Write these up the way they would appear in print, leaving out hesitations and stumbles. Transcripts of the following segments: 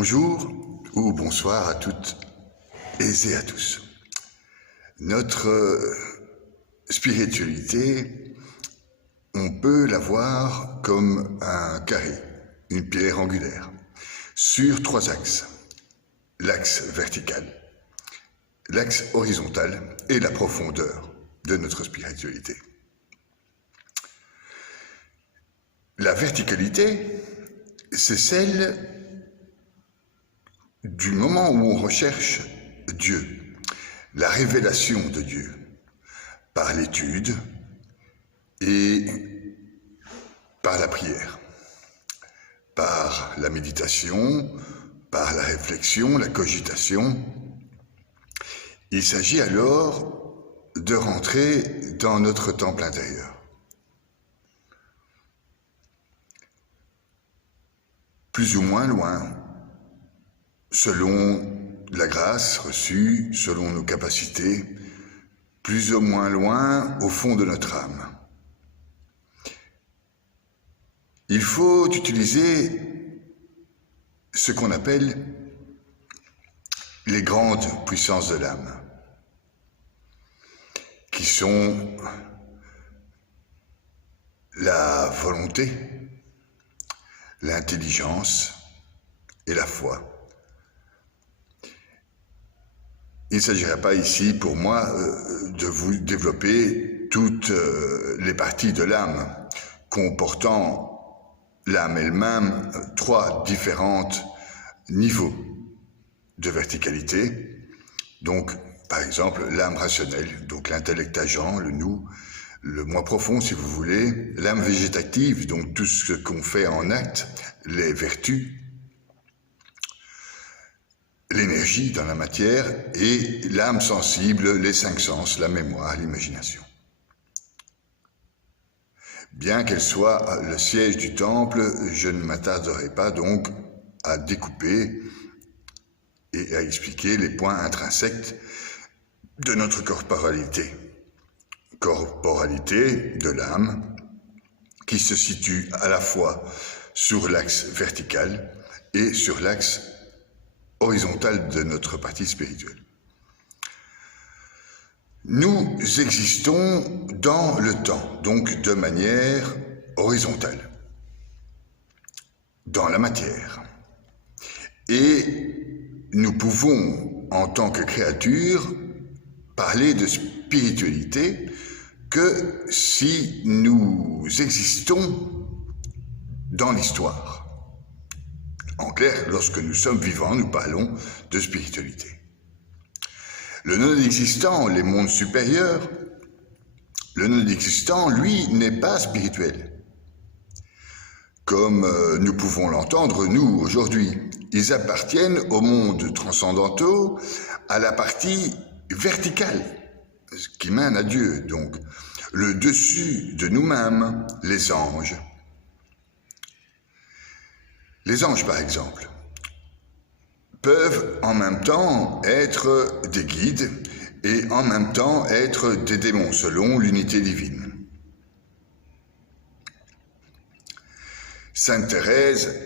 Bonjour ou bonsoir à toutes et à tous. Notre spiritualité, on peut la voir comme un carré, une pierre angulaire, sur trois axes. L'axe vertical, l'axe horizontal et la profondeur de notre spiritualité. La verticalité, c'est celle du moment où on recherche Dieu, la révélation de Dieu, par l'étude et par la prière, par la méditation, par la réflexion, la cogitation. Il s'agit alors de rentrer dans notre temple intérieur. Plus ou moins loin, selon la grâce reçue, selon nos capacités, plus ou moins loin au fond de notre âme. Il faut utiliser ce qu'on appelle les grandes puissances de l'âme, qui sont la volonté, l'intelligence et la foi. Il ne s'agirait pas ici, pour moi, de vous développer toutes les parties de l'âme, comportant l'âme elle-même trois différents niveaux de verticalité. Donc, par exemple, l'âme rationnelle, donc l'intellect agent, le nous, le moi profond, si vous voulez, l'âme végétative, donc tout ce qu'on fait en acte, les vertus, l'énergie dans la matière, et l'âme sensible, les cinq sens, la mémoire, l'imagination. Bien qu'elle soit le siège du temple, je ne m'attarderai pas donc à découper et à expliquer les points intrinsèques de notre corporalité. Corporalité de l'âme qui se situe à la fois sur l'axe vertical et sur l'axe horizontal de notre partie spirituelle. Nous existons dans le temps, donc de manière horizontale, dans la matière. Et nous pouvons, en tant que créatures, parler de spiritualité que si nous existons dans l'histoire. En clair, lorsque nous sommes vivants, nous parlons de spiritualité. Le non-existant, les mondes supérieurs, le non-existant, lui, n'est pas spirituel. Comme nous pouvons l'entendre, nous, aujourd'hui, ils appartiennent aux mondes transcendantaux, à la partie verticale, qui mène à Dieu, donc le dessus de nous-mêmes, les anges. Les anges, par exemple, peuvent en même temps être des guides et en même temps être des démons, selon l'unité divine. Sainte Thérèse,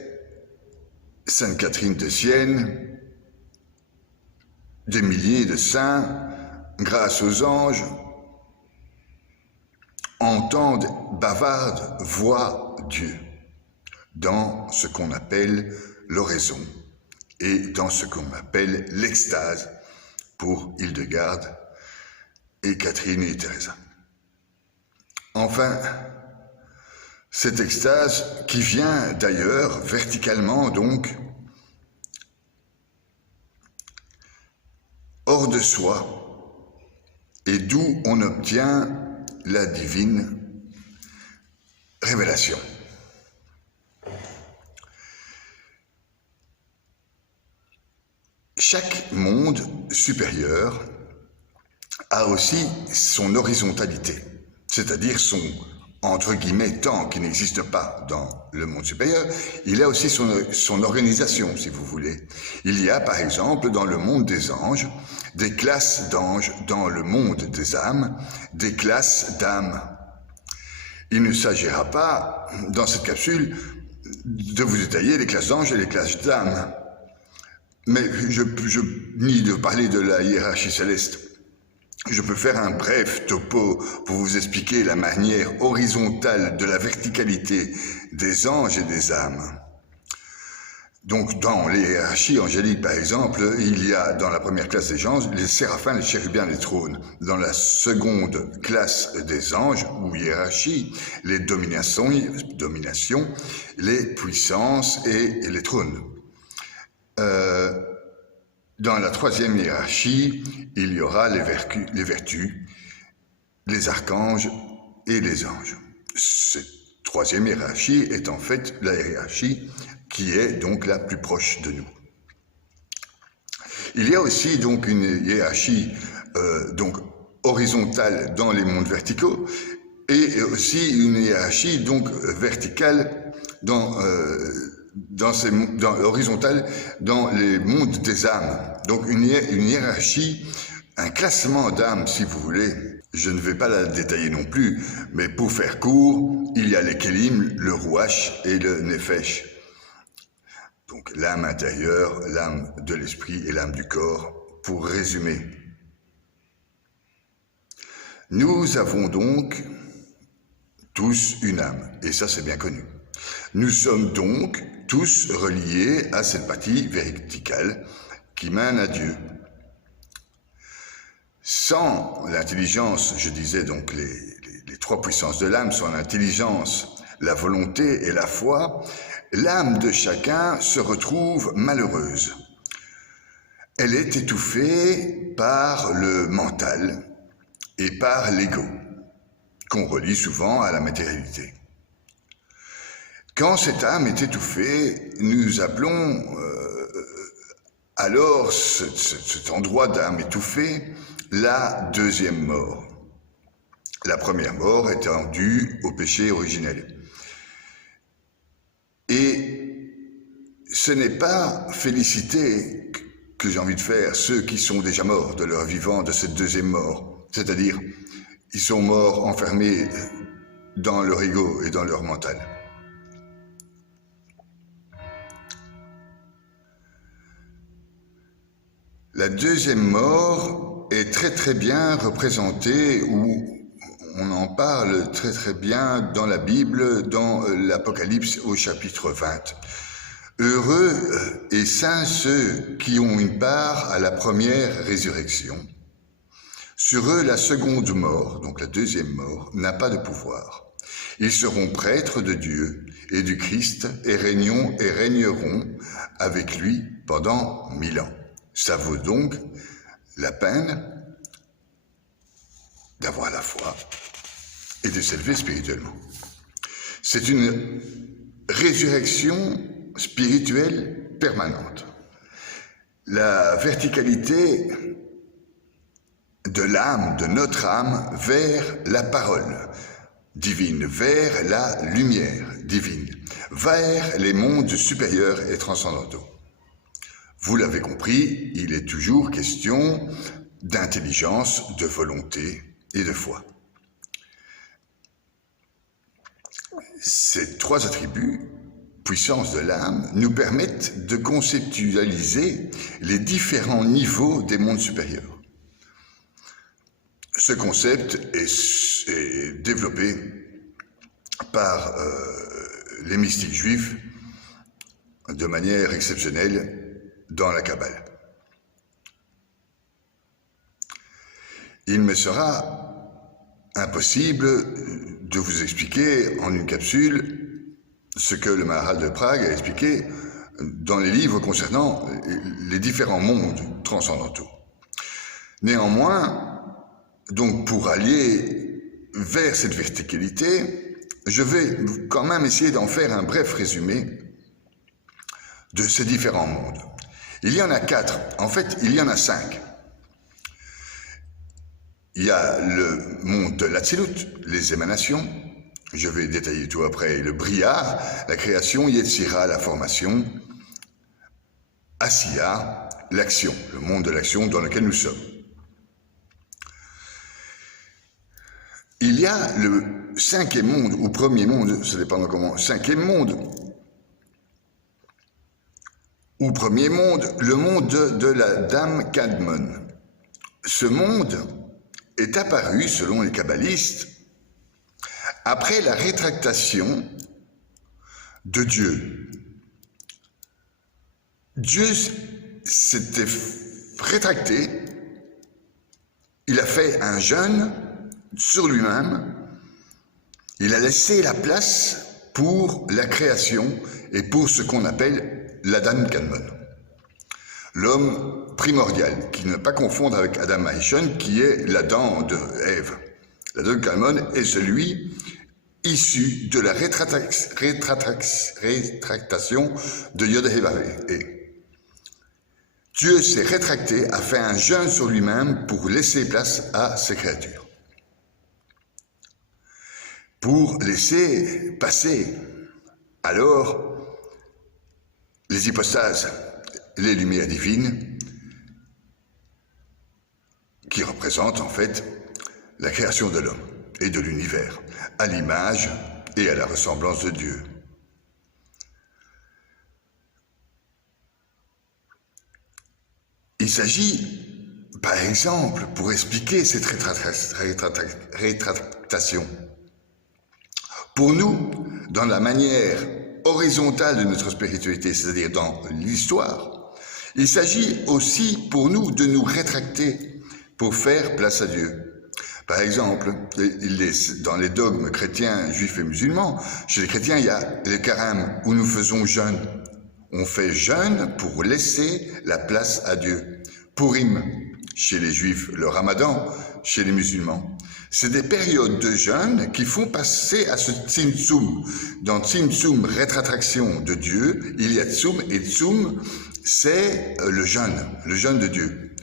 Sainte Catherine de Sienne, des milliers de saints, grâce aux anges, entendent, bavardent, voient Dieu dans ce qu'on appelle l'oraison et dans ce qu'on appelle l'extase pour Hildegarde et Catherine et Teresa. Enfin, cette extase qui vient d'ailleurs verticalement donc hors de soi et d'où on obtient la divine révélation. Chaque monde supérieur a aussi son horizontalité, c'est-à-dire son, entre guillemets, temps qui n'existe pas dans le monde supérieur. Il a aussi son organisation, si vous voulez. Il y a, par exemple, dans le monde des anges, des classes d'anges, dans le monde des âmes, des classes d'âmes. Il ne s'agira pas, dans cette capsule, de vous détailler les classes d'anges et les classes d'âmes. Mais ni de parler de la hiérarchie céleste. Je peux faire un bref topo pour vous expliquer la manière horizontale de la verticalité des anges et des âmes. Donc, dans les hiérarchies angéliques, par exemple, il y a dans la première classe des anges les séraphins, les chérubiens, les trônes. Dans la seconde classe des anges, ou hiérarchie, les dominations, les puissances et les trônes. Dans la troisième hiérarchie, il y aura les vertus, les archanges et les anges. Cette troisième hiérarchie est en fait la hiérarchie qui est donc la plus proche de nous. Il y a aussi donc une hiérarchie donc horizontale dans les mondes verticaux et aussi une hiérarchie donc verticale horizontale dans les mondes des âmes. Donc une hiérarchie, un classement d'âmes si vous voulez. Je ne vais pas la détailler non plus, mais pour faire court, il y a les Kélim, le Rouach et le Nefesh. Donc l'âme intérieure, l'âme de l'esprit et l'âme du corps, pour résumer. Nous avons donc tous une âme, et ça c'est bien connu. Nous sommes donc tous reliés à cette partie verticale qui mène à Dieu. Sans l'intelligence, je disais donc les trois puissances de l'âme, sans l'intelligence, la volonté et la foi, l'âme de chacun se retrouve malheureuse. Elle est étouffée par le mental et par l'ego, qu'on relie souvent à la matérialité. Quand cette âme est étouffée, nous appelons alors cet endroit d'âme étouffée la deuxième mort. La première mort étant due au péché originel. Et ce n'est pas féliciter que j'ai envie de faire ceux qui sont déjà morts de leur vivant de cette deuxième mort. C'est-à-dire, ils sont morts enfermés dans leur ego et dans leur mental. La deuxième mort est très très bien représentée, ou on en parle très très bien dans la Bible, dans l'Apocalypse au chapitre 20. Heureux et saints ceux qui ont une part à la première résurrection. Sur eux, la seconde mort, donc la deuxième mort, n'a pas de pouvoir. Ils seront prêtres de Dieu et du Christ et régneront avec lui pendant 1000 ans. Ça vaut donc la peine d'avoir la foi et de s'élever spirituellement. C'est une résurrection spirituelle permanente. La verticalité de l'âme, de notre âme, vers la parole divine, vers la lumière divine, vers les mondes supérieurs et transcendantaux. Vous l'avez compris, il est toujours question d'intelligence, de volonté et de foi. Ces trois attributs, puissance de l'âme, nous permettent de conceptualiser les différents niveaux des mondes supérieurs. Ce concept est développé par les mystiques juifs de manière exceptionnelle dans la Kabbale. Il me sera impossible de vous expliquer en une capsule ce que le Maharal de Prague a expliqué dans les livres concernant les différents mondes transcendantaux. Néanmoins, donc pour aller vers cette verticalité, je vais quand même essayer d'en faire un bref résumé de ces différents mondes. Il y en a 4, en fait il y en a 5. Il y a le monde de l'Atsilut, les émanations, je vais détailler tout après, le Briar, la création, Yetzira, la formation, Asiya, l'action, le monde de l'action dans lequel nous sommes. Il y a le cinquième monde, ou premier monde, ça dépend comment, cinquième monde, ou premier monde, le monde de la dame Cadmon. Ce monde est apparu, selon les kabbalistes, après la rétractation de Dieu. Dieu s'était rétracté, il a fait un jeûne sur lui-même, il a laissé la place pour la création et pour ce qu'on appelle l'Adam Kadmon, l'homme primordial, qui ne pas confondre avec Adam Aishon, qui est l'Adam de Ève. L'Adam Kadmon est celui issu de la rétractation de Yod-Hé-Vav-Hé. Dieu s'est rétracté, a fait un jeûne sur lui-même pour laisser place à ses créatures. Pour laisser passer alors les hypostases, les lumières divines, qui représentent en fait la création de l'homme et de l'univers, à l'image et à la ressemblance de Dieu. Il s'agit, par exemple, pour expliquer cette rétractation, pour nous, dans la manière horizontale de notre spiritualité, c'est-à-dire dans l'histoire, il s'agit aussi pour nous de nous rétracter pour faire place à Dieu. Par exemple, dans les dogmes chrétiens, juifs et musulmans, chez les chrétiens, il y a le carême où nous faisons jeûne. On fait jeûne pour laisser la place à Dieu. Purim, chez les juifs, le ramadan, chez les musulmans. C'est des périodes de jeûne qui font passer à ce tzimtzum. Dans tzimtzum, rétraction de Dieu, il y a tzum, et tzum, c'est le jeûne de Dieu.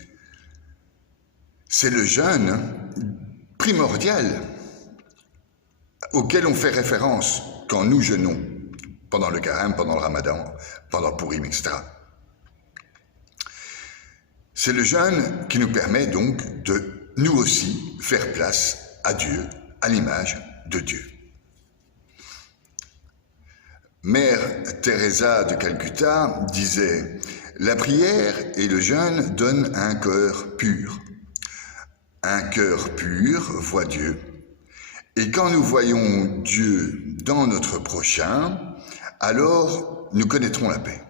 C'est le jeûne primordial auquel on fait référence quand nous jeûnons, pendant le carême, pendant le ramadan, pendant Purim, etc. C'est le jeûne qui nous permet donc de nous aussi faire place à Dieu, à l'image de Dieu. Mère Teresa de Calcutta disait « La prière et le jeûne donnent un cœur pur. Un cœur pur voit Dieu. Et quand nous voyons Dieu dans notre prochain, alors nous connaîtrons la paix.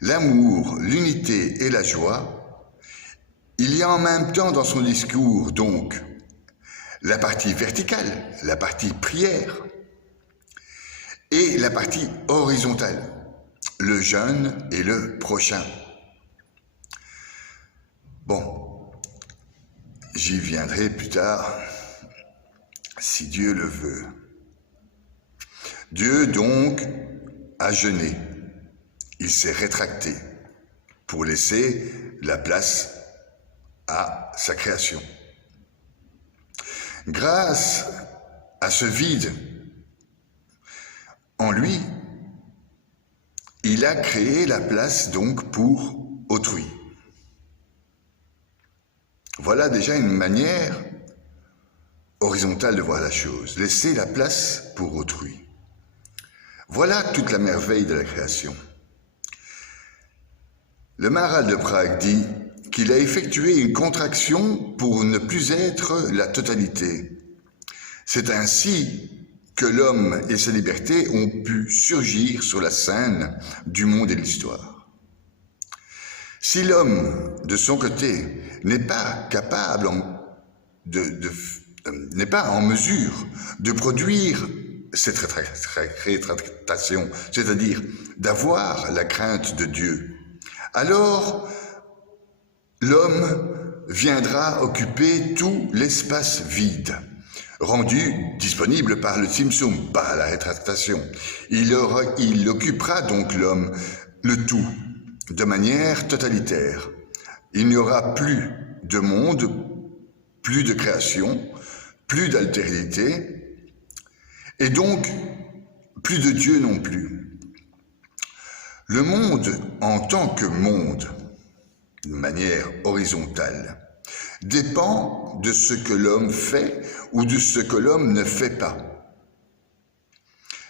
L'amour, l'unité et la joie, il y a en même temps dans son discours, donc, la partie verticale, la partie prière, et la partie horizontale, le jeûne et le prochain. Bon, j'y viendrai plus tard, si Dieu le veut. Dieu, donc, a jeûné. Il s'est rétracté pour laisser la place à sa création. Grâce à ce vide en lui, il a créé la place donc pour autrui. Voilà déjà une manière horizontale de voir la chose, laisser la place pour autrui. Voilà toute la merveille de la création. Le Maharal de Prague dit qu'il a effectué une contraction pour ne plus être la totalité. C'est ainsi que l'homme et sa liberté ont pu surgir sur la scène du monde et de l'histoire. Si l'homme, de son côté, n'est pas capable, n'est pas en mesure de produire cette rétractation, c'est-à-dire d'avoir la crainte de Dieu, alors l'homme viendra occuper tout l'espace vide, rendu disponible par le tzimtzum, par la rétractation. Il occupera donc l'homme le tout, de manière totalitaire. Il n'y aura plus de monde, plus de création, plus d'altérité, et donc plus de Dieu non plus. Le monde en tant que monde, de manière horizontale, dépend de ce que l'homme fait ou de ce que l'homme ne fait pas.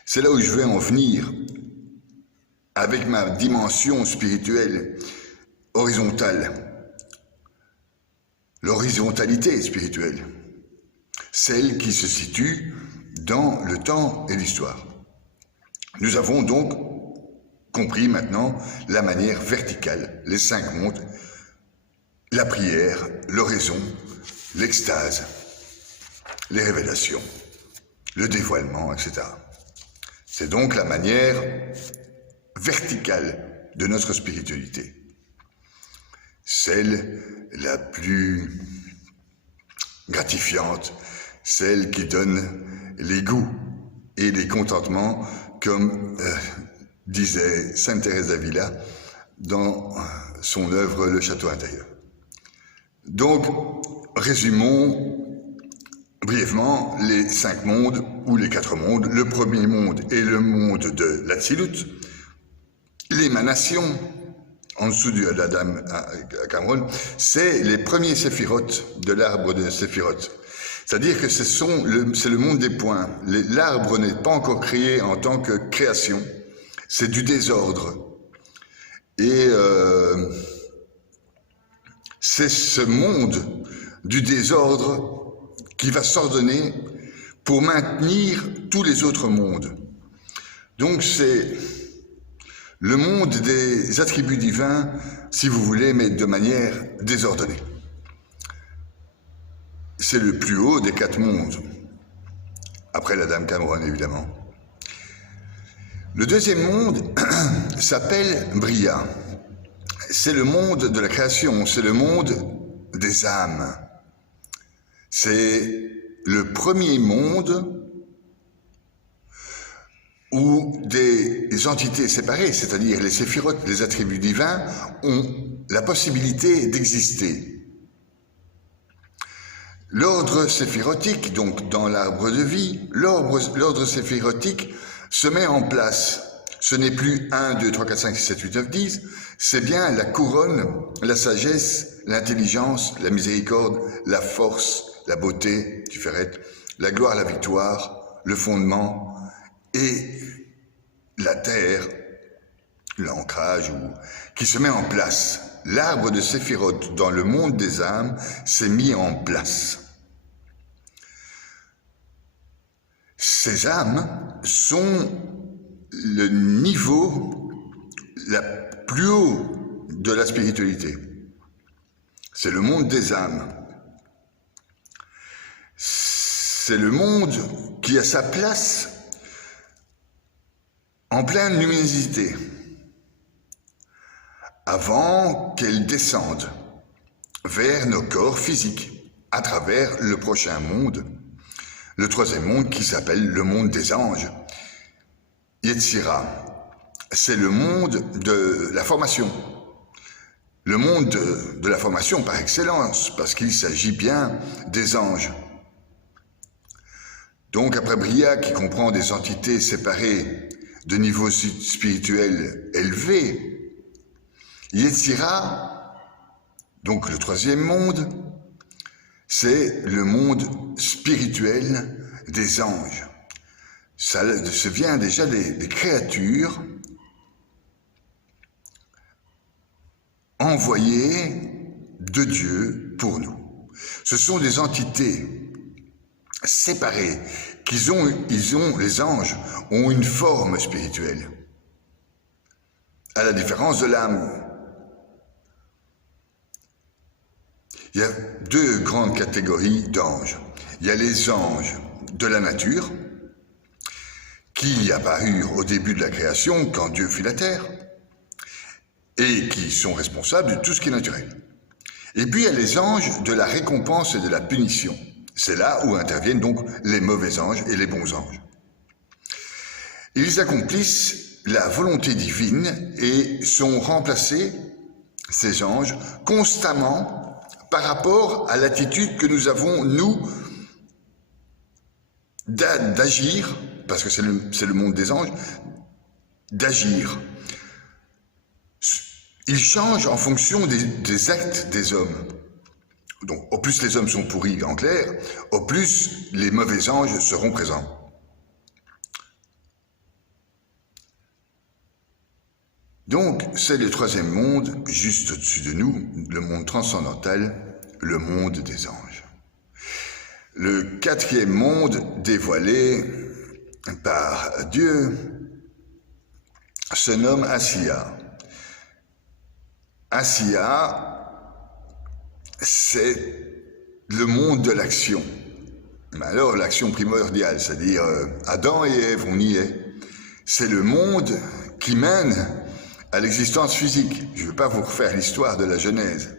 C'est là où je vais en venir avec ma dimension spirituelle horizontale, l'horizontalité spirituelle, celle qui se situe dans le temps et l'histoire. Nous avons donc compris maintenant la manière verticale, les 5 mondes, la prière, l'oraison, l'extase, les révélations, le dévoilement, etc. C'est donc la manière verticale de notre spiritualité. Celle la plus gratifiante, celle qui donne les goûts et les contentements, comme disait Sainte Thérèse d'Avila dans son œuvre Le Château intérieur. Donc, résumons brièvement les 5 mondes ou les 4 mondes. Le premier monde est le monde de l'Atsilut, l'émanation, en dessous du Adam Cameron, c'est les premiers séphirotes de l'arbre de séphirotes. C'est-à-dire que c'est le monde des points. L'arbre n'est pas encore créé en tant que création, c'est du désordre. Et c'est ce monde du désordre qui va s'ordonner pour maintenir tous les autres mondes. Donc c'est le monde des attributs divins, si vous voulez, mais de manière désordonnée. C'est le plus haut des 4 mondes, après la Dame Cameron évidemment. Le deuxième monde s'appelle Bria. C'est le monde de la création, c'est le monde des âmes. C'est le premier monde où des entités séparées, c'est-à-dire les séphirotes, les attributs divins, ont la possibilité d'exister. L'ordre séphirotique, donc dans l'arbre de vie, l'ordre séphirotique se met en place. Ce n'est plus 1, 2, 3, 4, 5, 6, 7, 8, 9, 10, c'est bien la couronne, la sagesse, l'intelligence, la miséricorde, la force, la beauté, Tiferet, la gloire, la victoire, le fondement et la terre, l'ancrage, qui se met en place. L'arbre de Séphiroth dans le monde des âmes s'est mis en place. Ces âmes sont le niveau plus haut de la spiritualité. C'est le monde des âmes. C'est le monde qui a sa place en pleine luminosité, avant qu'elle descende vers nos corps physiques, à travers le prochain monde, le troisième monde qui s'appelle le monde des anges. Yetzira, c'est le monde de la formation, le monde de la formation par excellence, parce qu'il s'agit bien des anges. Donc après Bria, qui comprend des entités séparées de niveaux spirituels élevés, Yetzira, donc le troisième monde, c'est le monde spirituel des anges. Ça vient déjà des créatures envoyées de Dieu pour nous. Ce sont des entités séparés, les anges ont une forme spirituelle. À la différence de l'âme, il y a 2 grandes catégories d'anges. Il y a les anges de la nature, qui apparurent au début de la création, quand Dieu fit la terre, et qui sont responsables de tout ce qui est naturel. Et puis il y a les anges de la récompense et de la punition. C'est là où interviennent donc les mauvais anges et les bons anges. Ils accomplissent la volonté divine et sont remplacés, ces anges, constamment par rapport à l'attitude que nous avons, nous, d'agir, parce que c'est le monde des anges, d'agir. Ils changent en fonction des actes des hommes. Donc, au plus les hommes sont pourris, en clair, au plus les mauvais anges seront présents. Donc, c'est le troisième monde, juste au-dessus de nous, le monde transcendantal, le monde des anges. Le quatrième monde dévoilé par Dieu se nomme Asiya. Asiya, c'est le monde de l'action. Mais alors, l'action primordiale, c'est-à-dire Adam et Ève, on y est. C'est le monde qui mène à l'existence physique. Je ne vais pas vous refaire l'histoire de la Genèse.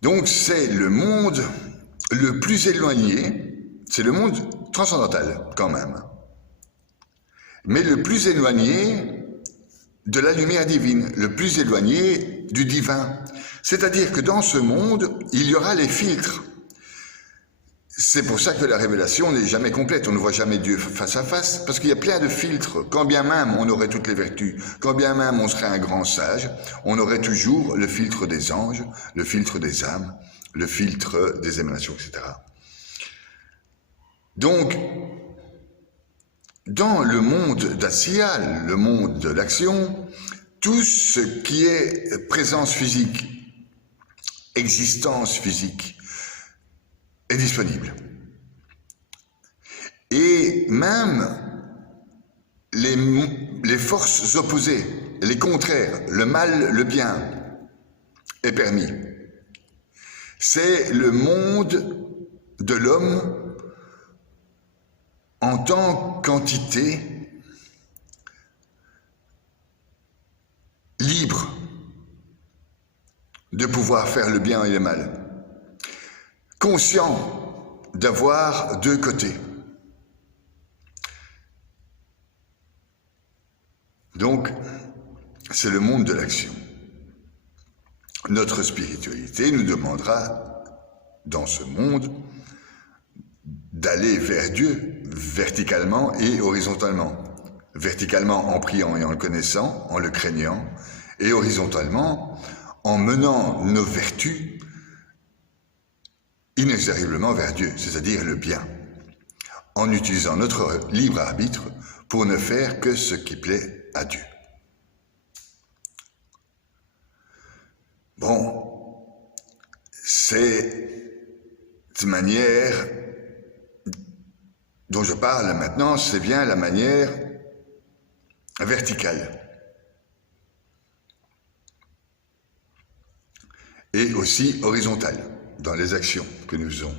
Donc, c'est le monde le plus éloigné, c'est le monde transcendantal, quand même, mais le plus éloigné de la lumière divine, le plus éloigné du divin. C'est-à-dire que dans ce monde, il y aura les filtres. C'est pour ça que la révélation n'est jamais complète, on ne voit jamais Dieu face à face, parce qu'il y a plein de filtres. Quand bien même on aurait toutes les vertus, quand bien même on serait un grand sage, on aurait toujours le filtre des anges, le filtre des âmes, le filtre des émanations, etc. Donc, dans le monde d'Asiya, le monde de l'action, tout ce qui est présence physique, existence physique, est disponible. Et même les forces opposées, les contraires, le mal, le bien, est permis. C'est le monde de l'homme en tant qu'entité libre de pouvoir faire le bien et le mal, conscient d'avoir deux côtés. Donc, c'est le monde de l'action. Notre spiritualité nous demandera, dans ce monde, d'aller vers Dieu, verticalement et horizontalement. Verticalement en priant et en le connaissant, en le craignant, et horizontalement en menant nos vertus inexorablement vers Dieu, c'est-à-dire le bien, en utilisant notre libre arbitre pour ne faire que ce qui plaît à Dieu. Bon, cette manière dont je parle maintenant, c'est bien la manière verticale. Et aussi horizontale, dans les actions que nous faisons.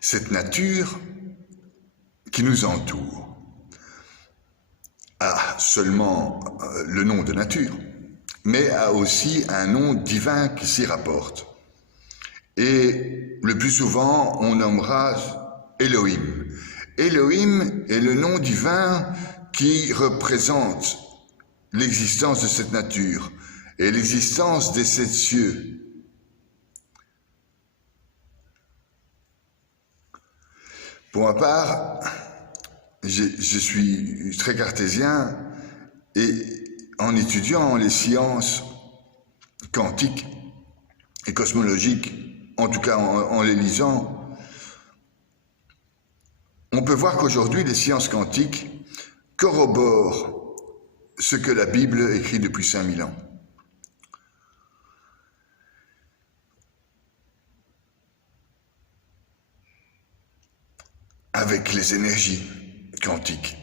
Cette nature qui nous entoure a seulement le nom de nature, mais a aussi un nom divin qui s'y rapporte. Et le plus souvent, on nommera Elohim. Elohim est le nom divin qui représente l'existence de cette nature et l'existence des sept cieux. Pour ma part, je suis très cartésien et en étudiant les sciences quantiques et cosmologiques, en tout cas en les lisant, on peut voir qu'aujourd'hui les sciences quantiques corroborent ce que la Bible écrit depuis 5000 ans. Avec les énergies quantiques.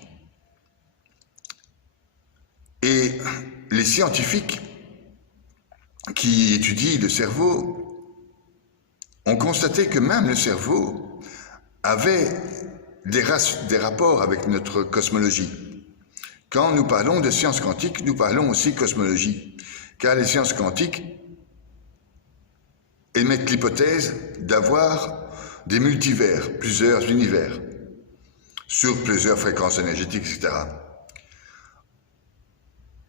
Et les scientifiques qui étudient le cerveau ont constaté que même le cerveau avait des rapports avec notre cosmologie. Quand nous parlons de sciences quantiques, nous parlons aussi cosmologie, car les sciences quantiques émettent l'hypothèse d'avoir des multivers, plusieurs univers, sur plusieurs fréquences énergétiques, etc.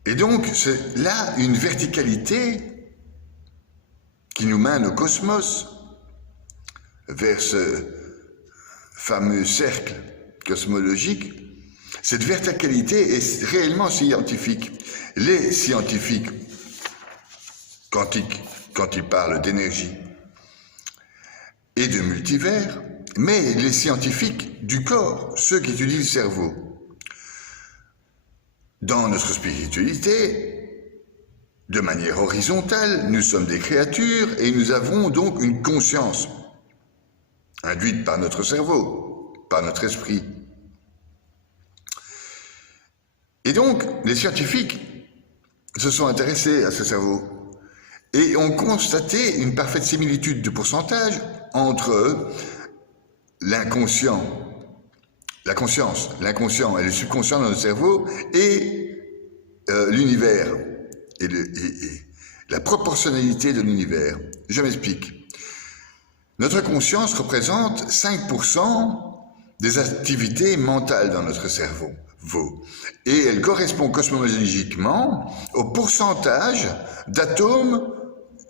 Et donc, c'est là une verticalité qui nous mène au cosmos, vers ce fameux cercle cosmologique. Cette verticalité est réellement scientifique. Les scientifiques quantiques, quand ils parlent d'énergie et de multivers, mais les scientifiques du corps, ceux qui étudient le cerveau, dans notre spiritualité, de manière horizontale, nous sommes des créatures et nous avons donc une conscience induite par notre cerveau, par notre esprit. Et donc, les scientifiques se sont intéressés à ce cerveau et ont constaté une parfaite similitude de pourcentage entre l'inconscient, la conscience, l'inconscient et le subconscient dans notre cerveau et l'univers et la proportionnalité de l'univers. Je m'explique. Notre conscience représente 5% des activités mentales dans notre cerveau. Et elle correspond cosmologiquement au pourcentage d'atomes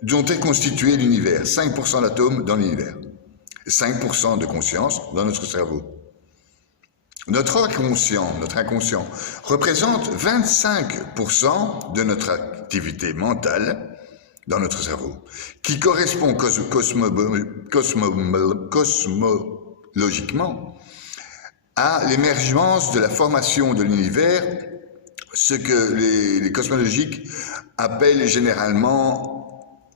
dont est constitué l'univers. 5% d'atomes dans l'univers. 5% de conscience dans notre cerveau. Notre inconscient représente 25% de notre activité mentale dans notre cerveau, qui correspond cosmologiquement à l'émergence de la formation de l'univers, ce que les cosmologiques appellent généralement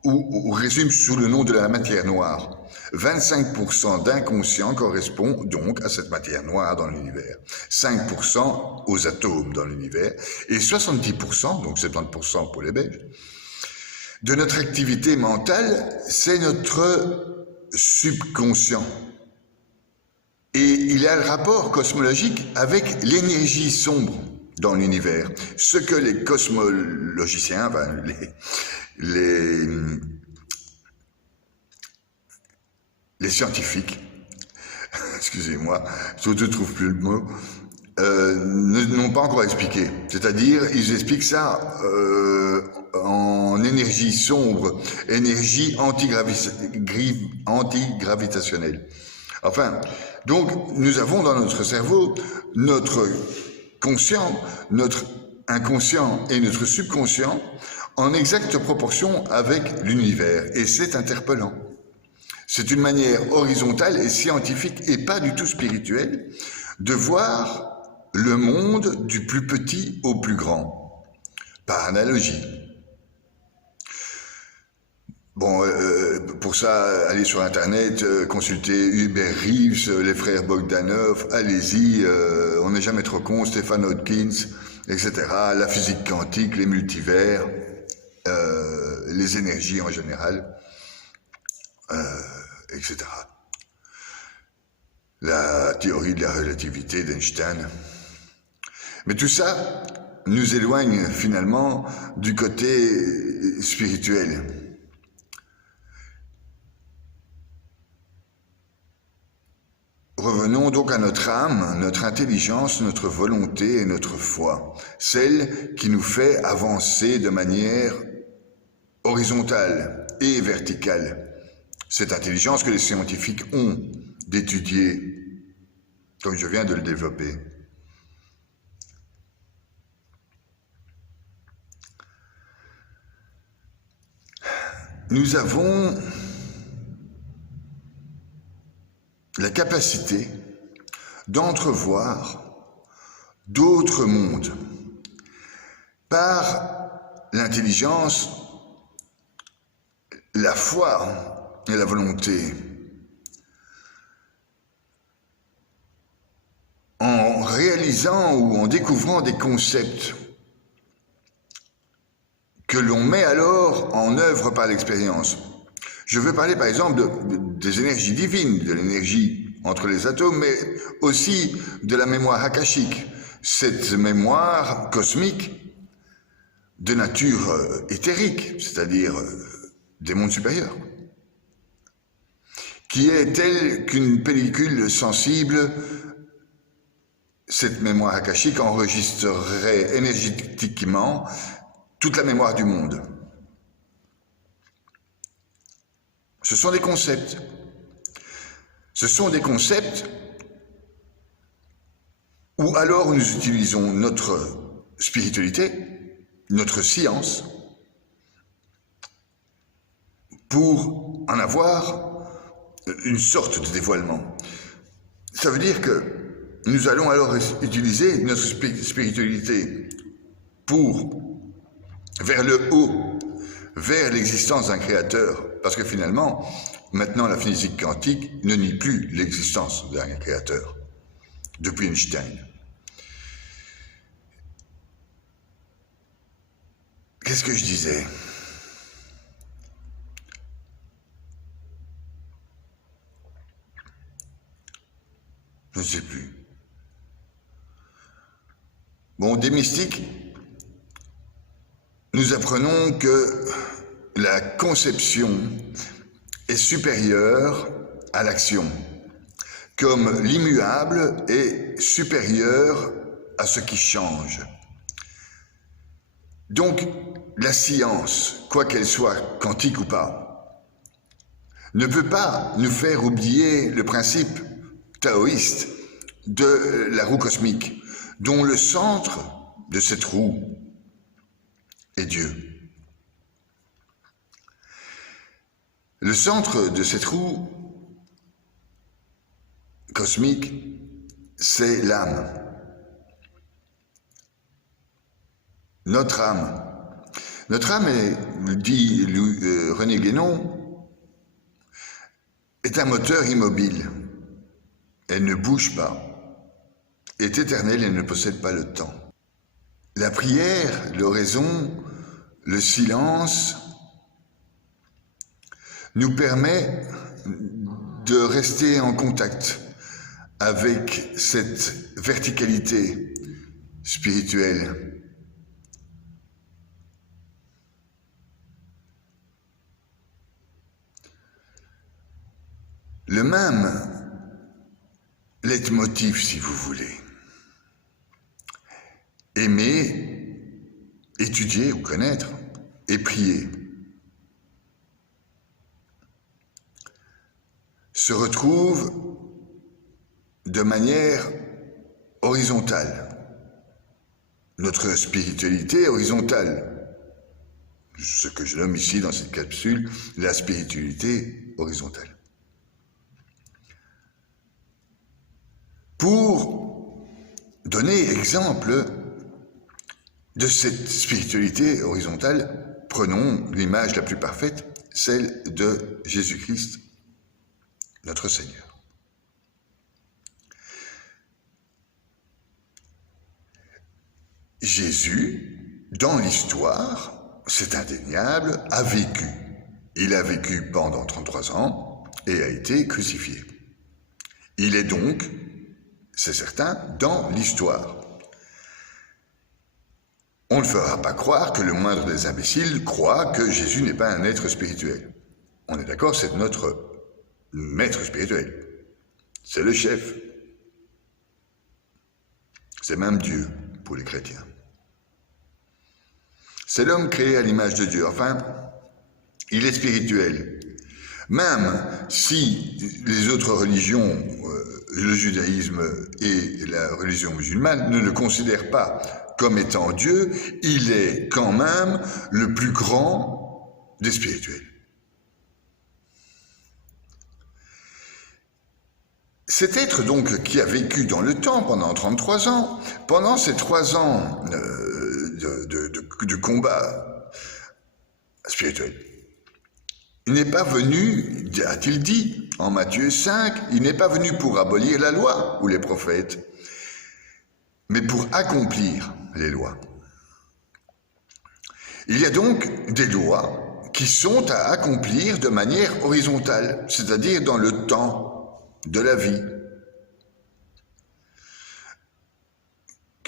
ou résument sous le nom de la matière noire. 25% d'inconscient correspond donc à cette matière noire dans l'univers, 5% aux atomes dans l'univers, et 70%, donc 70% pour les Belges, de notre activité mentale, c'est notre subconscient. Et il y a le rapport cosmologique avec l'énergie sombre dans l'univers. Ce que les cosmologiciens, enfin, les scientifiques, excusez-moi, je ne trouve plus le mot, n'ont pas encore expliqué. C'est-à-dire, ils expliquent ça en énergie sombre, énergie antigravitationnelle. Enfin, donc, nous avons dans notre cerveau notre conscient, notre inconscient et notre subconscient en exacte proportion avec l'univers. Et c'est interpellant. C'est une manière horizontale et scientifique et pas du tout spirituelle de voir le monde du plus petit au plus grand, par analogie. Bon, pour ça, allez sur Internet, consultez Hubert Reeves, les frères Bogdanov, allez-y, on n'est jamais trop con, Stephen Hawking, etc., la physique quantique, les multivers, les énergies en général, etc. La théorie de la relativité d'Einstein. Mais tout ça nous éloigne finalement du côté spirituel. Revenons donc à notre âme, notre intelligence, notre volonté et notre foi, celle qui nous fait avancer de manière horizontale et verticale. Cette intelligence que les scientifiques ont d'étudier, comme je viens de le développer. Nous avons la capacité d'entrevoir d'autres mondes par l'intelligence, la foi et la volonté, en réalisant ou en découvrant des concepts que l'on met alors en œuvre par l'expérience. Je veux parler par exemple des énergies divines, de l'énergie entre les atomes, mais aussi de la mémoire akashique, cette mémoire cosmique de nature éthérique, c'est-à-dire des mondes supérieurs, qui est telle qu'une pellicule sensible. Cette mémoire akashique enregistrerait énergétiquement toute la mémoire du monde. Ce sont des concepts. Ce sont des concepts où alors nous utilisons notre spiritualité, notre science, pour en avoir une sorte de dévoilement. Ça veut dire que nous allons alors utiliser notre spiritualité vers le haut, vers l'existence d'un créateur. Parce que finalement, maintenant la physique quantique ne nie plus l'existence d'un créateur, depuis Einstein. Qu'est-ce que je disais ? Je ne sais plus. Bon, des mystiques, nous apprenons que la conception est supérieure à l'action, comme l'immuable est supérieur à ce qui change. Donc, la science, quoi qu'elle soit quantique ou pas, ne peut pas nous faire oublier le principe taoïste de la roue cosmique, dont le centre de cette roue est Dieu. Le centre de cette roue cosmique, c'est l'âme. Notre âme. Notre âme, dit René Guénon, est un moteur immobile. Elle ne bouge pas, est éternelle et ne possède pas le temps. La prière, l'oraison, le silence nous permet de rester en contact avec cette verticalité spirituelle. Le même leitmotiv, si vous voulez. Aimer, étudier ou connaître, et prier se retrouve de manière horizontale. Notre spiritualité est horizontale. Ce que je nomme ici dans cette capsule, la spiritualité horizontale. Pour donner exemple de cette spiritualité horizontale, prenons l'image la plus parfaite, celle de Jésus-Christ, notre Seigneur. Jésus, dans l'histoire, c'est indéniable, a vécu. Il a vécu pendant 33 ans et a été crucifié. Il est donc, c'est certain, dans l'histoire. On ne fera pas croire que le moindre des imbéciles croit que Jésus n'est pas un être spirituel. On est d'accord, c'est notre maître spirituel. C'est le chef. C'est même Dieu pour les chrétiens. C'est l'homme créé à l'image de Dieu. Enfin, il est spirituel. Même si les autres religions, le judaïsme et la religion musulmane, ne le considèrent pas comme étant Dieu, il est quand même le plus grand des spirituels. Cet être donc qui a vécu dans le temps pendant 33 ans, pendant ces 3 ans de combat spirituel, il n'est pas venu, a-t-il dit en Matthieu 5, il n'est pas venu pour abolir la loi ou les prophètes, mais pour accomplir les lois. Il y a donc des lois qui sont à accomplir de manière horizontale, c'est-à-dire dans le temps de la vie.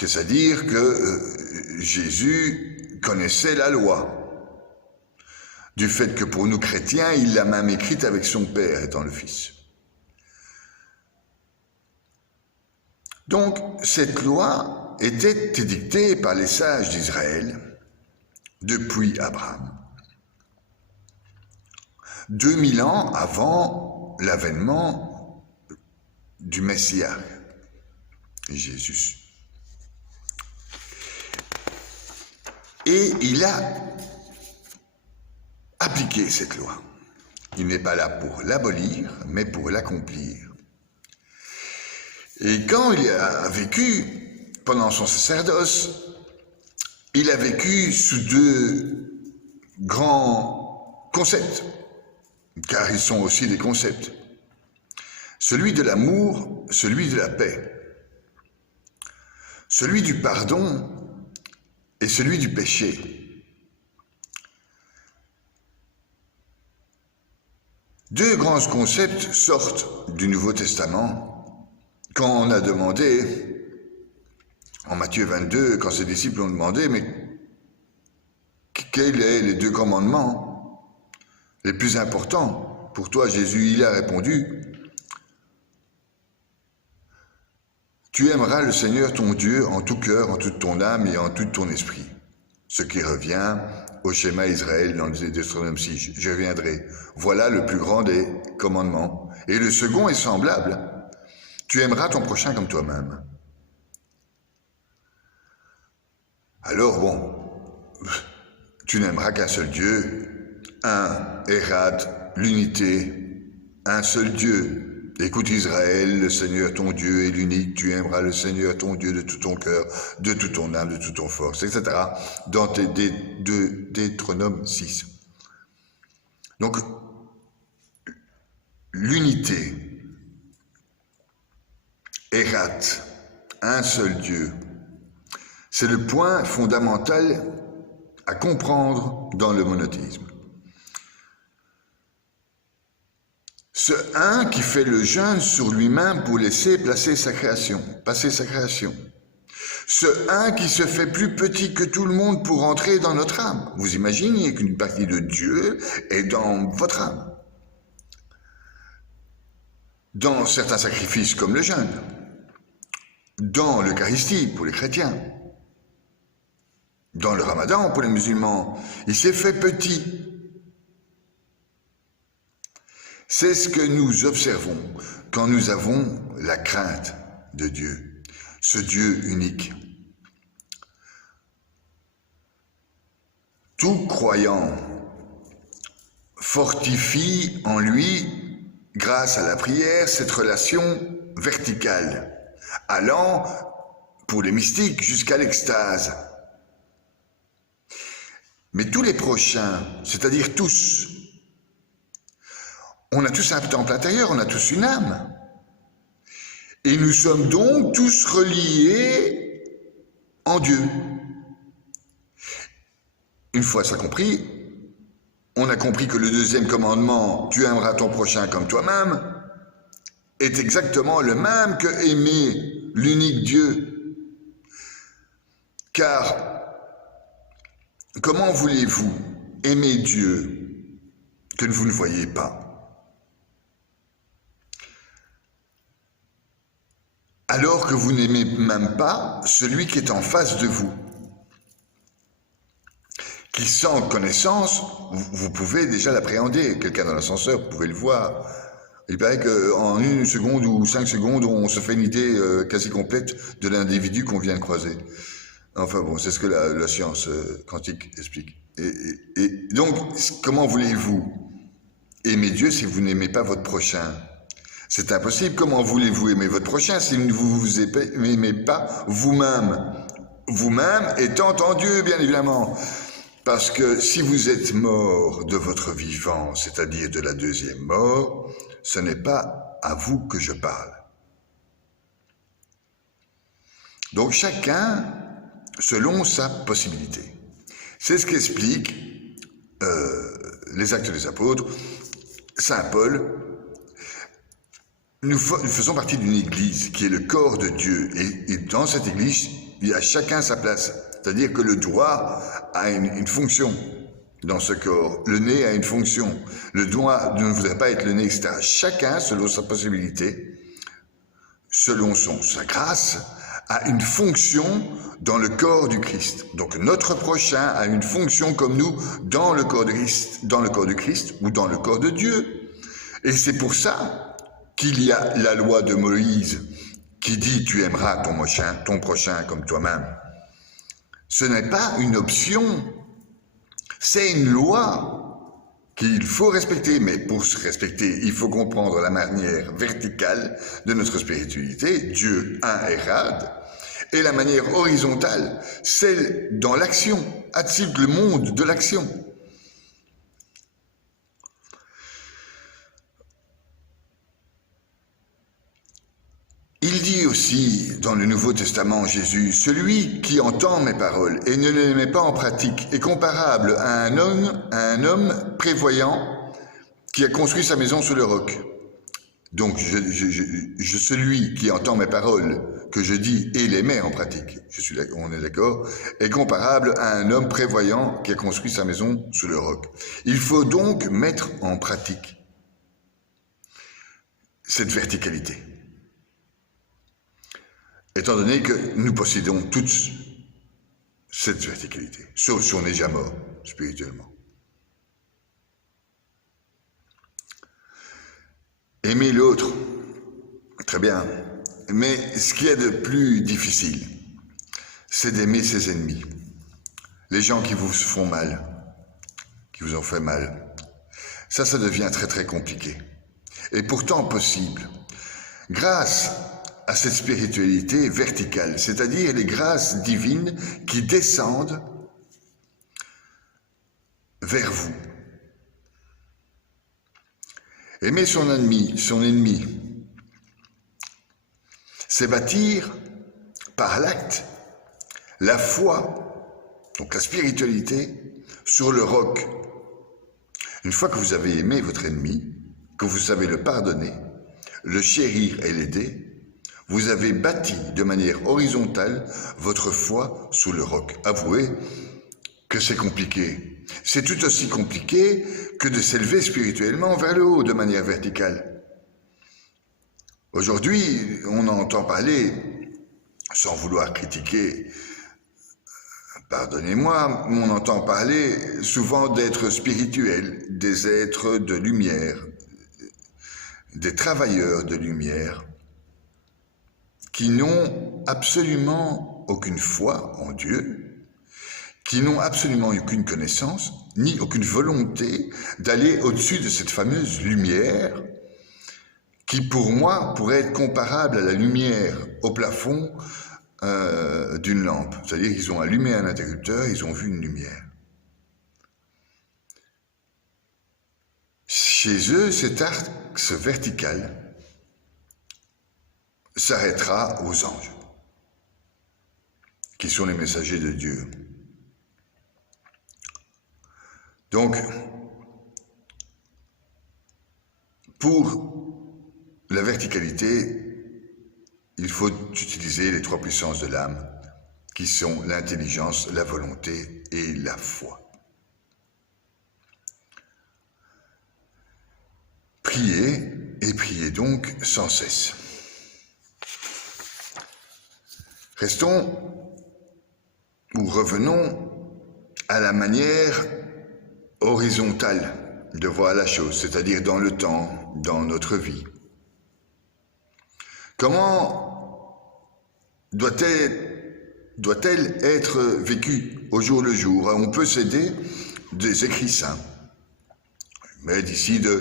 C'est-à-dire que Jésus connaissait la loi, du fait que pour nous chrétiens, il l'a même écrite avec son Père étant le Fils. Donc, cette loi était édictée par les sages d'Israël depuis Abraham, 2000 ans avant l'avènement du Messie, Jésus. Et il a appliqué cette loi. Il n'est pas là pour l'abolir, mais pour l'accomplir. Et quand il a vécu pendant son sacerdoce, il a vécu sous deux grands concepts, car ils sont aussi des concepts. Celui de l'amour, celui de la paix. Celui du pardon et celui du péché. Deux grands concepts sortent du Nouveau Testament quand on a demandé, en Matthieu 22, quand ses disciples ont demandé, mais quels sont les deux commandements les plus importants pour toi, Jésus? Il a répondu, tu aimeras le Seigneur ton Dieu en tout cœur, en toute ton âme et en tout ton esprit. Ce qui revient au schéma Israël dans le Deutéronome 6. Je reviendrai. Voilà le plus grand des commandements. Et le second est semblable. Tu aimeras ton prochain comme toi-même. Alors bon, tu n'aimeras qu'un seul Dieu, un, Érad, l'unité, un seul Dieu. Écoute Israël, le Seigneur ton Dieu est l'unique, tu aimeras le Seigneur ton Dieu de tout ton cœur, de toute ton âme, de toute ton force, etc. Dans Deutéronome 6. Donc, l'unité, Érat, un seul Dieu, c'est le point fondamental à comprendre dans le monothéisme. Ce un qui fait le jeûne sur lui-même pour laisser passer sa création. Ce un qui se fait plus petit que tout le monde pour entrer dans notre âme. Vous imaginez qu'une partie de Dieu est dans votre âme. Dans certains sacrifices comme le jeûne. Dans l'Eucharistie pour les chrétiens. Dans le Ramadan pour les musulmans. Il s'est fait petit. C'est ce que nous observons quand nous avons la crainte de Dieu, ce Dieu unique. Tout croyant fortifie en lui, grâce à la prière, cette relation verticale, allant, pour les mystiques, jusqu'à l'extase. Mais tous les prochains, c'est-à-dire tous, on a tous un temple intérieur, on a tous une âme. Et nous sommes donc tous reliés en Dieu. Une fois ça compris, on a compris que le deuxième commandement, tu aimeras ton prochain comme toi-même, est exactement le même que aimer l'unique Dieu. Car, comment voulez-vous aimer Dieu que vous ne voyez pas ? Alors que vous n'aimez même pas celui qui est en face de vous, qui sans connaissance, vous pouvez déjà l'appréhender. Quelqu'un dans l'ascenseur, vous pouvez le voir. Il paraît qu'en 1 seconde ou 5 secondes, on se fait une idée quasi complète de l'individu qu'on vient de croiser. Enfin bon, c'est ce que la science quantique explique. Et donc, comment voulez-vous aimer Dieu si vous n'aimez pas votre prochain ? C'est impossible. Comment voulez-vous aimer votre prochain si vous ne vous aimez pas vous-même? Vous-même étant en Dieu, bien évidemment. Parce que si vous êtes mort de votre vivant, c'est-à-dire de la deuxième mort, ce n'est pas à vous que je parle. Donc chacun selon sa possibilité. C'est ce qu'explique les Actes des Apôtres, Saint Paul. Nous faisons partie d'une église qui est le corps de Dieu. Et dans cette église, il y a chacun sa place. C'est-à-dire que le doigt a une fonction dans ce corps. Le nez a une fonction. Le doigt ne voudrait pas être le nez, etc. Chacun, selon sa possibilité, selon sa grâce, a une fonction dans le corps du Christ. Donc notre prochain a une fonction comme nous dans le corps du Christ ou dans le corps de Dieu. Et c'est pour ça qu'il y a la loi de Moïse qui dit « tu aimeras ton prochain comme toi-même ». Ce n'est pas une option, c'est une loi qu'il faut respecter. Mais pour se respecter, il faut comprendre la manière verticale de notre spiritualité, Dieu un Érad, Et la manière horizontale, celle dans l'action, le monde de l'action. Il dit aussi dans le Nouveau Testament, Jésus, « Celui qui entend mes paroles et ne les met pas en pratique est comparable à un homme prévoyant qui a construit sa maison sur le roc. » Donc, celui qui entend mes paroles que je dis et les met en pratique, on est d'accord, est comparable à un homme prévoyant qui a construit sa maison sur le roc. Il faut donc mettre en pratique cette verticalité. Étant donné que nous possédons tous cette verticalité, sauf si on est déjà mort spirituellement. Aimer l'autre, très bien, mais ce qui est de plus difficile, c'est d'aimer ses ennemis, les gens qui vous font mal, qui vous ont fait mal. Ça devient très très compliqué, et pourtant possible, grâce à cette spiritualité verticale, c'est-à-dire les grâces divines qui descendent vers vous. Aimer son ennemi, c'est bâtir par l'acte la foi, donc la spiritualité, sur le roc. Une fois que vous avez aimé votre ennemi, que vous savez le pardonner, le chérir et l'aider, vous avez bâti de manière horizontale votre foi sous le roc. Avouez que c'est compliqué. C'est tout aussi compliqué que de s'élever spirituellement vers le haut de manière verticale. Aujourd'hui, on entend parler, sans vouloir critiquer, pardonnez-moi, on entend parler souvent d'êtres spirituels, des êtres de lumière, des travailleurs de lumière, qui n'ont absolument aucune foi en Dieu, qui n'ont absolument aucune connaissance, ni aucune volonté d'aller au-dessus de cette fameuse lumière, qui pour moi pourrait être comparable à la lumière au plafond d'une lampe. C'est-à-dire qu'ils ont allumé un interrupteur, ils ont vu une lumière. Chez eux, cet axe vertical s'arrêtera aux anges, qui sont les messagers de Dieu. Donc, pour la verticalité, il faut utiliser les trois puissances de l'âme, qui sont l'intelligence, la volonté et la foi. Priez, et priez donc sans cesse. Restons ou revenons à la manière horizontale de voir la chose, c'est-à-dire dans le temps, dans notre vie. Comment doit-elle être vécue au jour le jour? On peut s'aider des écrits saints, mais d'ici de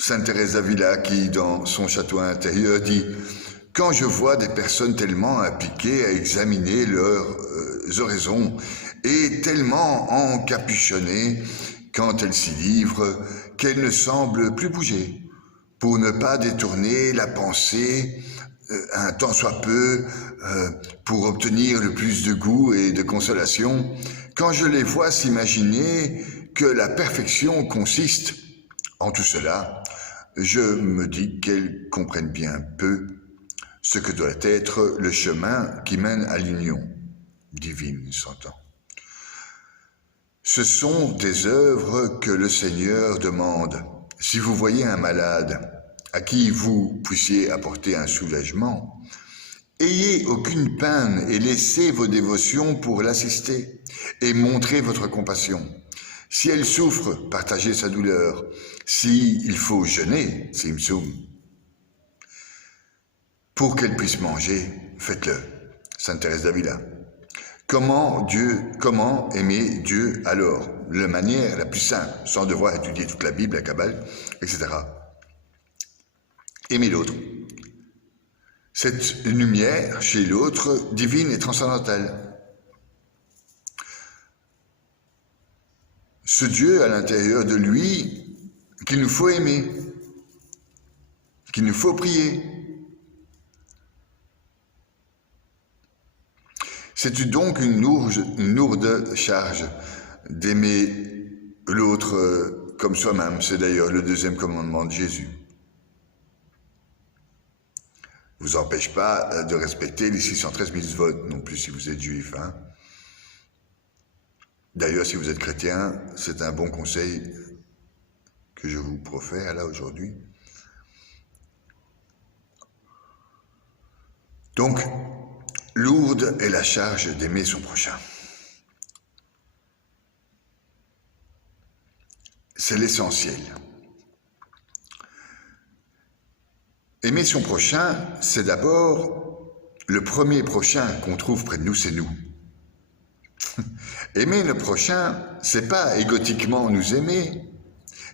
Sainte Thérèse d'Avila qui, dans son château intérieur, dit « Quand je vois des personnes tellement impliquées à examiner leurs oraisons et tellement encapuchonnées quand elles s'y livrent qu'elles ne semblent plus bouger, pour ne pas détourner la pensée un tant soit peu pour obtenir le plus de goût et de consolation, quand je les vois s'imaginer que la perfection consiste en tout cela, je me dis qu'elles comprennent bien peu ce que doit être le chemin qui mène à l'union divine, s'entend. Ce sont des œuvres que le Seigneur demande. Si vous voyez un malade à qui vous puissiez apporter un soulagement, ayez aucune peine et laissez vos dévotions pour l'assister et montrez votre compassion. Si elle souffre, partagez sa douleur. S'il faut jeûner, simsum, pour qu'elle puisse manger, faites-le. Sainte Thérèse d'Avila. Comment aimer Dieu alors? La manière la plus simple, sans devoir étudier toute la Bible, la Kabbale, etc. Aimer l'autre. cette lumière chez l'autre, divine et transcendantale. Ce Dieu à l'intérieur de lui qu'il nous faut aimer, qu'il nous faut prier. C'est donc une lourde charge d'aimer l'autre comme soi-même. C'est d'ailleurs le deuxième commandement de Jésus. Vous empêche pas de respecter les 613 mitzvot non plus si vous êtes juif. Hein. D'ailleurs, si vous êtes chrétien, c'est un bon conseil que je vous profère là aujourd'hui. Donc, lourde est la charge d'aimer son prochain. C'est l'essentiel. Aimer son prochain, c'est d'abord le premier prochain qu'on trouve près de nous, c'est nous. Aimer le prochain, c'est pas égotiquement nous aimer,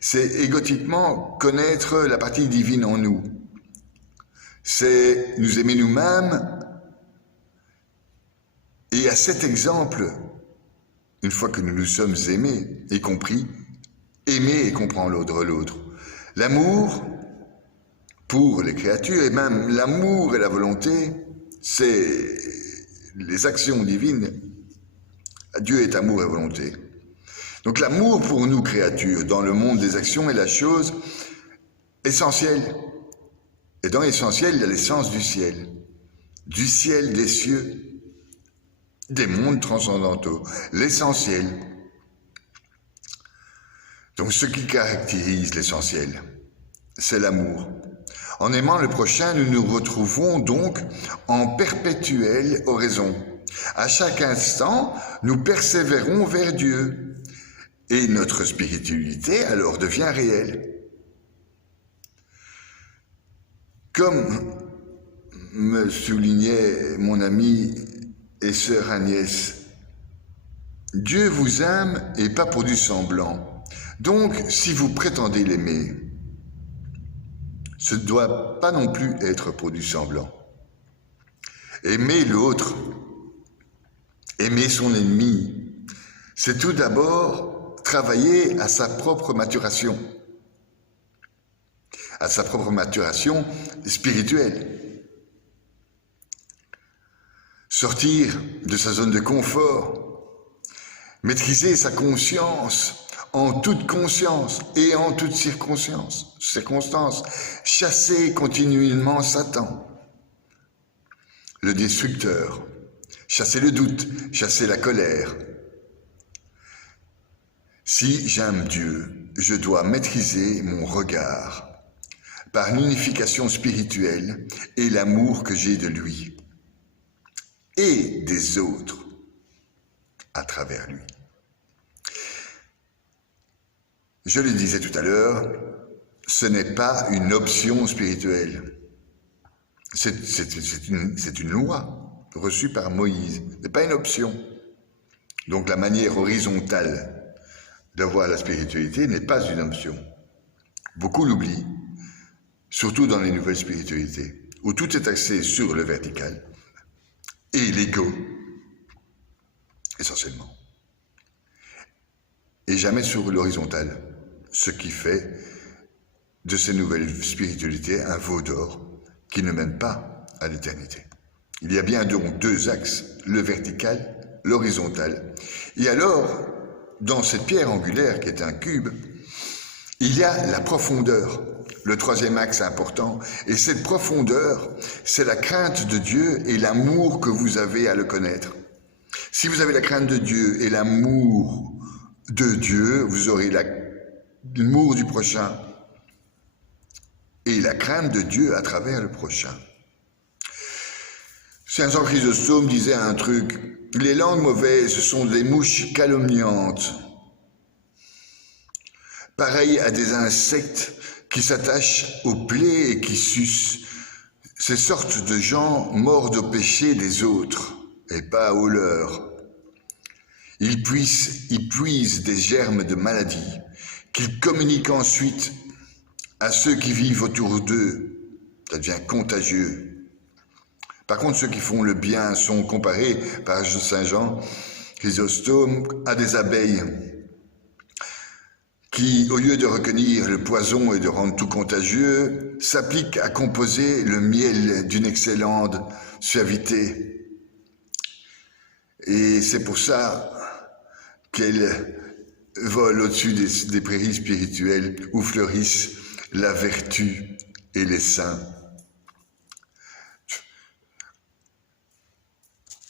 c'est égotiquement connaître la partie divine en nous. C'est nous aimer nous-mêmes. Et à cet exemple, une fois que nous nous sommes aimés et compris, aimer et comprendre l'autre. L'amour pour les créatures et même l'amour et la volonté, c'est les actions divines. Dieu est amour et volonté. Donc l'amour pour nous créatures dans le monde des actions est la chose essentielle. Et dans l'essentiel, il y a l'essence du ciel des cieux, des mondes transcendantaux, l'essentiel. Donc ce qui caractérise l'essentiel, c'est l'amour. En aimant le prochain, nous nous retrouvons donc en perpétuelle oraison. À chaque instant, nous persévérons vers Dieu et notre spiritualité alors devient réelle. Comme me soulignait mon ami et sœur Agnès, Dieu vous aime et pas pour du semblant. Donc, si vous prétendez l'aimer, ce ne doit pas non plus être pour du semblant. Aimer l'autre, aimer son ennemi, c'est tout d'abord travailler à sa propre maturation spirituelle. Sortir de sa zone de confort, maîtriser sa conscience en toute conscience et en toute circonstance, chasser continuellement Satan, le destructeur, chasser le doute, chasser la colère. Si j'aime Dieu, je dois maîtriser mon regard par l'unification spirituelle et l'amour que j'ai de lui et des autres à travers lui. Je le disais tout à l'heure, ce n'est pas une option spirituelle. C'est une loi reçue par Moïse. Ce n'est pas une option. Donc la manière horizontale de voir la spiritualité n'est pas une option. Beaucoup l'oublient, surtout dans les nouvelles spiritualités, où tout est axé sur le vertical et l'ego, essentiellement, et jamais sur l'horizontal, ce qui fait de ces nouvelles spiritualités un veau d'or qui ne mène pas à l'éternité. Il y a bien donc deux axes, le vertical, l'horizontal. Et alors, dans cette pierre angulaire qui est un cube, il y a la profondeur, le troisième axe important. Et cette profondeur, c'est la crainte de Dieu et l'amour que vous avez à le connaître. Si vous avez la crainte de Dieu et l'amour de Dieu, vous aurez l'amour du prochain et la crainte de Dieu à travers le prochain. Saint Jean Chrysostome disait un truc, les langues mauvaises sont des mouches calomniantes, pareilles à des insectes qui s'attachent aux plaies et qui sucent. Ces sortes de gens mordent au péché des autres et pas aux leurs. Ils puisent des germes de maladie qu'ils communiquent ensuite à ceux qui vivent autour d'eux. Ça devient contagieux. Par contre, ceux qui font le bien sont comparés par Saint Jean Chrysostome à des abeilles qui, au lieu de recueillir le poison et de rendre tout contagieux, s'appliquent à composer le miel d'une excellente suavité. Et c'est pour ça qu'elles volent au-dessus des prairies spirituelles où fleurissent la vertu et les saints.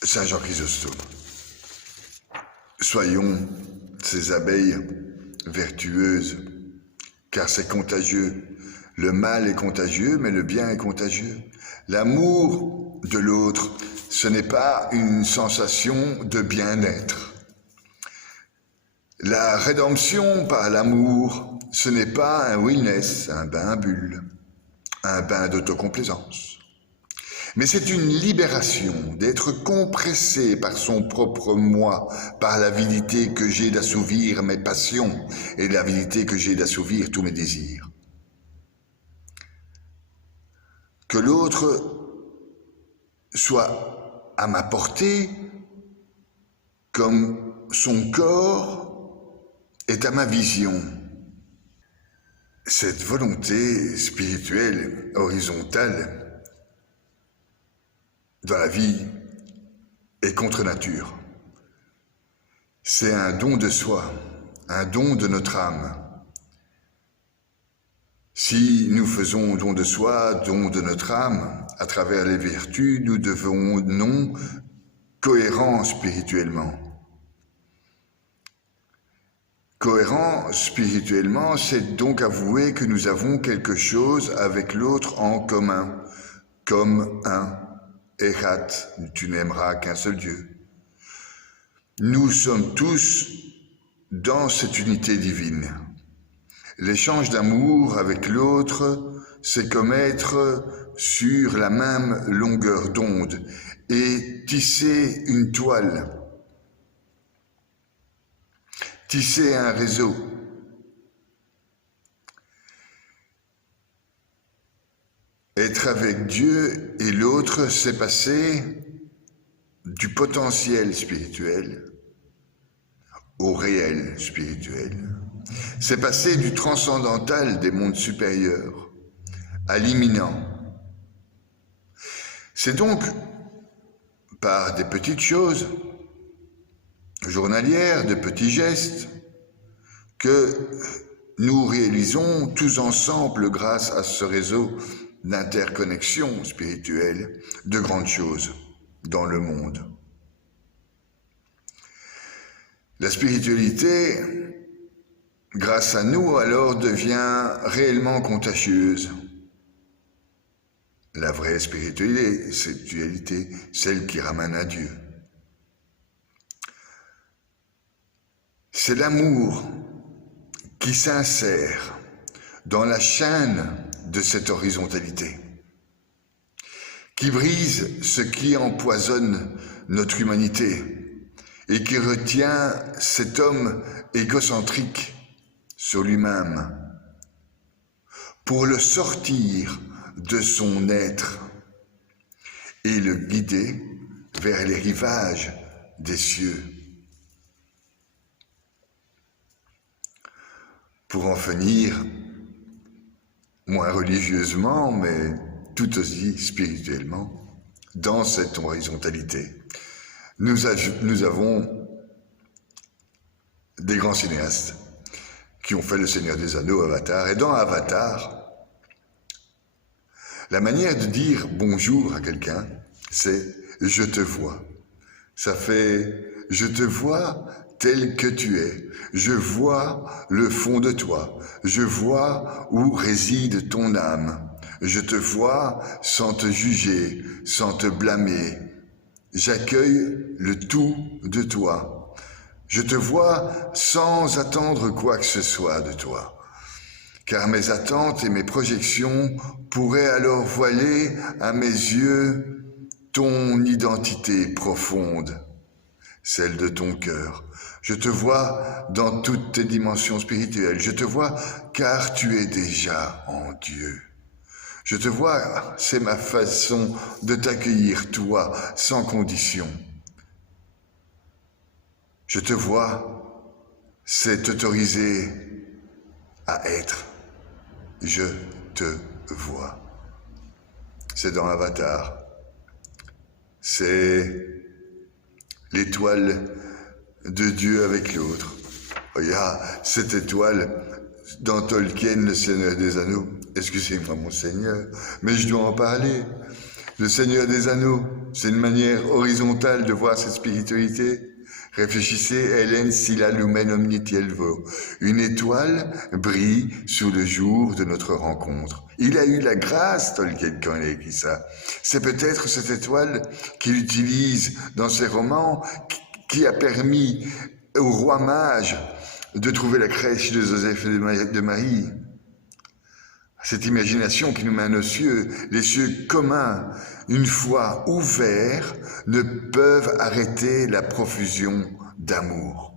Saint Jean Chrysostome. Soyons ces abeilles vertueuses, car c'est contagieux. Le mal est contagieux, mais le bien est contagieux. L'amour de l'autre, ce n'est pas une sensation de bien-être. La rédemption par l'amour, ce n'est pas un wellness, un bain à bulles, un bain d'autocomplaisance. Mais c'est une libération d'être compressé par son propre moi, par l'avidité que j'ai d'assouvir mes passions et l'avidité que j'ai d'assouvir tous mes désirs. Que l'autre soit à ma portée comme son corps est à ma vision. Cette volonté spirituelle horizontale dans la vie est contre nature. C'est un don de soi, un don de notre âme. Si nous faisons don de soi, don de notre âme, à travers les vertus, nous devenons cohérents spirituellement. Cohérent spirituellement, c'est donc avouer que nous avons quelque chose avec l'autre en commun, comme un. Echat, tu n'aimeras qu'un seul Dieu. Nous sommes tous dans cette unité divine. L'échange d'amour avec l'autre, c'est comme être sur la même longueur d'onde et tisser une toile, tisser un réseau. Être avec Dieu et l'autre, c'est passer du potentiel spirituel au réel spirituel. C'est passer du transcendantal des mondes supérieurs à l'imminent. C'est donc par des petites choses journalières, de petits gestes, que nous réalisons tous ensemble, grâce à ce réseau d'interconnexion spirituelle, de grandes choses dans le monde. La spiritualité, grâce à nous, alors devient réellement contagieuse. La vraie spiritualité, celle qui ramène à Dieu. C'est l'amour qui s'insère dans la chaîne de cette horizontalité, qui brise ce qui empoisonne notre humanité et qui retient cet homme égocentrique sur lui-même pour le sortir de son être et le guider vers les rivages des cieux. Pour en finir, moins religieusement, mais tout aussi spirituellement, dans cette horizontalité. Nous avons des grands cinéastes qui ont fait Le Seigneur des Anneaux, Avatar, et dans Avatar, la manière de dire bonjour à quelqu'un, c'est « je te vois ». Ça fait « je te vois tel que tu es, je vois le fond de toi, je vois où réside ton âme, je te vois sans te juger, sans te blâmer, j'accueille le tout de toi, je te vois sans attendre quoi que ce soit de toi. Car mes attentes et mes projections pourraient alors voiler à mes yeux ton identité profonde, celle de ton cœur. Je te vois dans toutes tes dimensions spirituelles. Je te vois car tu es déjà en Dieu. Je te vois, c'est ma façon de t'accueillir, toi, sans condition. Je te vois, c'est t'autoriser à être. Je te vois. C'est dans Avatar. C'est l'étoile de Dieu avec l'autre. Regarde, cette étoile dans Tolkien, le Seigneur des Anneaux. Excusez-moi, mon Seigneur, mais je dois en parler. Le Seigneur des Anneaux, c'est une manière horizontale de voir cette spiritualité. Réfléchissez, Hélène Silla Lumen Omnitielvo. Une étoile brille sous le jour de notre rencontre. Il a eu la grâce, Tolkien, quand il a écrit ça. C'est peut-être cette étoile qu'il utilise dans ses romans qui a permis au roi mage de trouver la crèche de Joseph et de Marie. Cette imagination qui nous mène aux cieux, les cieux communs, une fois ouverts, ne peuvent arrêter la profusion d'amour.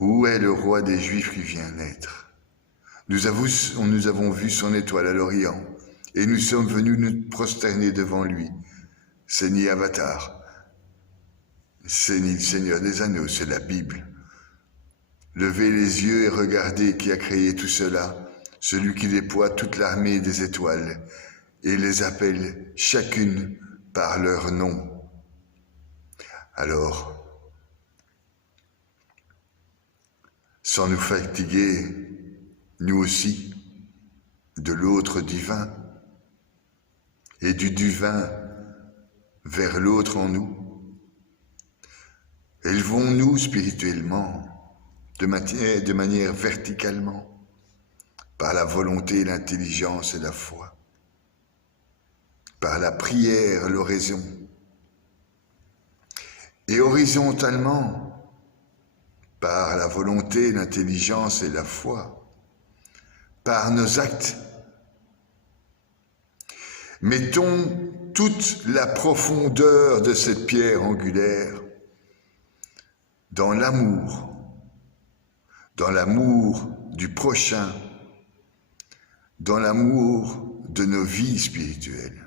Où est le roi des Juifs qui vient naître? Nous avons vu son étoile à l'Orient et nous sommes venus nous prosterner devant lui. C'est ni Avatar, c'est ni le Seigneur des Anneaux, c'est la Bible. Levez les yeux et regardez qui a créé tout cela, celui qui déploie toute l'armée des étoiles et les appelle chacune par leur nom. Alors, sans nous fatiguer, nous aussi, de l'autre divin et du divin vers l'autre en nous, élevons-nous spirituellement de manière verticalement, par la volonté, l'intelligence et la foi, par la prière, l'oraison, et horizontalement, par la volonté, l'intelligence et la foi, par nos actes. Mettons toute la profondeur de cette pierre angulaire dans l'amour du prochain, dans l'amour de nos vies spirituelles.